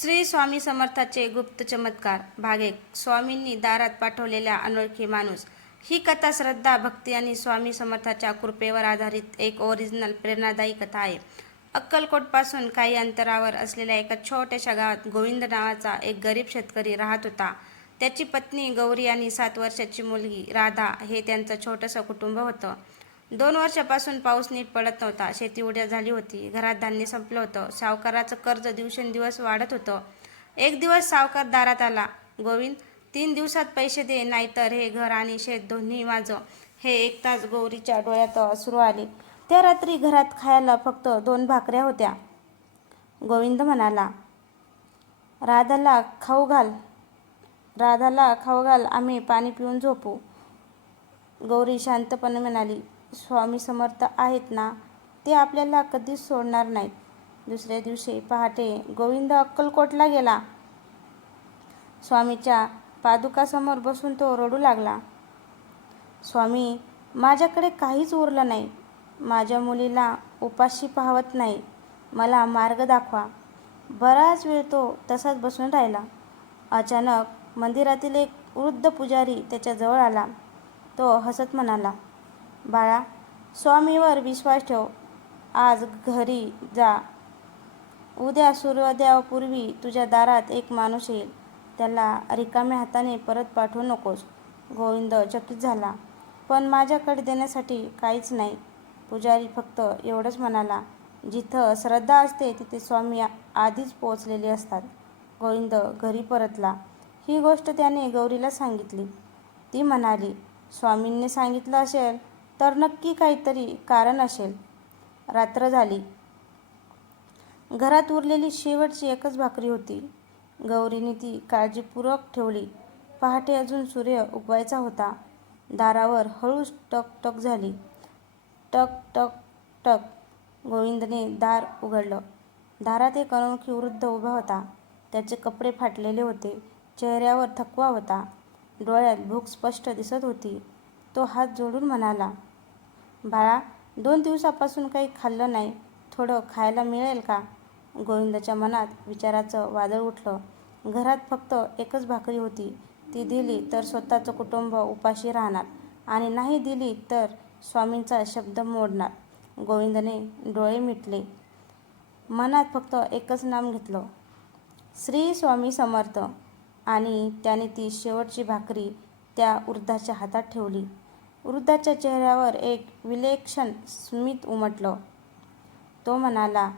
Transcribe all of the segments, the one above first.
श्री स्वामी समर्थाचे गुप्त चमत्कार भाग 1. स्वामींनी दारात पाठवलेला अनोळखी माणूस. ही कथा श्रद्धा, भक्ती आणि स्वामी समर्थाच्या कृपेवर आधारित एक ओरिजिनल प्रेरणादायी कथा आहे. अक्कलकोटपासून काही अंतरावर असलेल्या एका छोट्याशा गावात गोविंद नावाचा एक गरीब शेतकरी राहत होता. त्याची पत्नी गौरी आणि 7 वर्षाची मुलगी राधा हे त्यांचं छोटंसं कुटुंब होतं. 2 वर्षापासून पाऊस नीट पडत नव्हता. शेती उद्या झाली होती. घरात धान्य संपलं होतं. सावकाराचं कर्ज दिवसेंदिवस वाढत होतं. एक दिवस सावकार दारात आला. गोविंद, 3 दिवसात पैसे दे, नाहीतर हे घर आणि शेत दोन्ही माझं. हे ऐकताच गौरीच्या डोळ्यात अश्रू आले. त्या रात्री घरात खायला फक्त 2 भाकऱ्या होत्या. गोविंद म्हणाला, राधाला खाऊ घाल, आम्ही पाणी पिऊन झोपू. गौरी शांतपणे म्हणाली, स्वामी समर्थ आहेत ना, ते आपल्याला कधीच सोडणार नाहीत. दुसऱ्या दिवशी पहाटे गोविंद अक्कलकोटला गेला. स्वामीच्या पादुकासमोर बसून तो रडू लागला. स्वामी, माझ्याकडे काहीच उरलं नाही. माझ्या मुलीला उपाशी पाहवत नाही. मला मार्ग दाखवा. बराच वेळ तो तसाच बसून राहिला. अचानक मंदिरातील एक वृद्ध पुजारी त्याच्याजवळ आला. तो हसत म्हणाला, बाळा, स्वामीवर विश्वास ठेव. आज घरी जा. उद्या सूर्योदयापूर्वी तुझ्या दारात एक माणूस येईल. त्याला रिकाम्या हाताने परत पाठवू नकोस. गोविंद चकित झाला. पण माझ्याकडे देण्यासाठी काहीच नाही. पुजारी फक्त एवढंच म्हणाला, जिथं श्रद्धा असते तिथे स्वामी आधीच पोहोचलेले असतात. गोविंद घरी परतला. ही गोष्ट त्याने गौरीला सांगितली. ती म्हणाली, स्वामींनी सांगितलं असेल तर नक्की काहीतरी कारण असेल. रात्र झाली. घरात उरलेली शेवटची एकच भाकरी होती. गौरीने ती काळजीपूर्वक ठेवली. पहाटे अजून सूर्य उगवायचा होता. दारावर हळूच टक टक झाली. टक टक टक. गोविंदने दार उघडलं. दारात एक अनोळखी वृद्ध उभा होता. त्याचे कपडे फाटलेले होते. चेहऱ्यावर थकवा होता. डोळ्यात भूक स्पष्ट दिसत होती. तो हात जोडून म्हणाला, बाळा, 2 दिवसापासून काही खाल्लं नाही. थोडं खायला मिळेल का? गोविंदाच्या मनात विचाराचं वादळ उठलं. घरात फक्त एकच भाकरी होती. ती दिली तर स्वतःचं कुटुंब उपाशी राहणार आणि नाही दिली तर स्वामींचा शब्द मोडणार. गोविंदने डोळे मिटले. मनात फक्त एकच नाम घेतलं, श्री स्वामी समर्थ. आणि त्याने ती शेवटची भाकरी त्या वृद्धाच्या हातात ठेवली. वृद्धाच्या चेहऱ्यावर एक विलक्षण स्मित उमटलं. तो म्हणाला,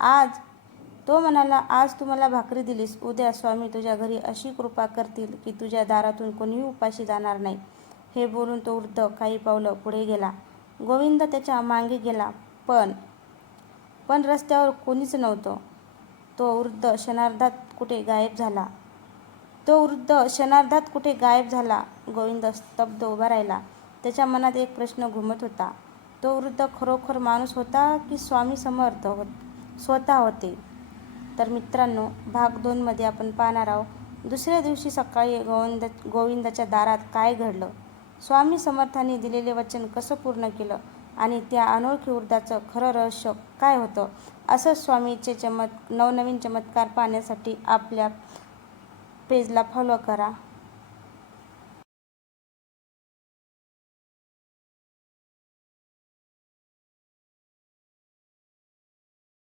आज तू मला भाकरी दिलीस. उद्या स्वामी तुझ्या घरी अशी कृपा करतील की तुझ्या दारातून कोणीही उपाशी जाणार नाही. हे बोलून तो वृद्ध काही पावलं पुढे गेला. गोविंद त्याच्या मागे गेला. पण रस्त्यावर कोणीच नव्हतं. तो वृद्ध क्षणार्धात कुठे गायब झाला. गोविंद स्तब्ध उभा राहिला. त्याच्या मनात एक प्रश्न घुमत होता. तो वृद्ध खरोखर माणूस होता की स्वामी समर्थ स्वतः होते? तर मित्रांनो, भाग 2 मध्ये आपण पाहणार आहोत, दुसऱ्या दिवशी सकाळी गोविंदाच्या दारात काय घडलं, स्वामी समर्थांनी दिलेले वचन कसं पूर्ण केलं आणि त्या अनोळखी वृद्धाचं खरं रहस्य काय होतं. असंच स्वामीचे नवनवीन चमत्कार पाहण्यासाठी आपल्या पेजला फॉलो करा.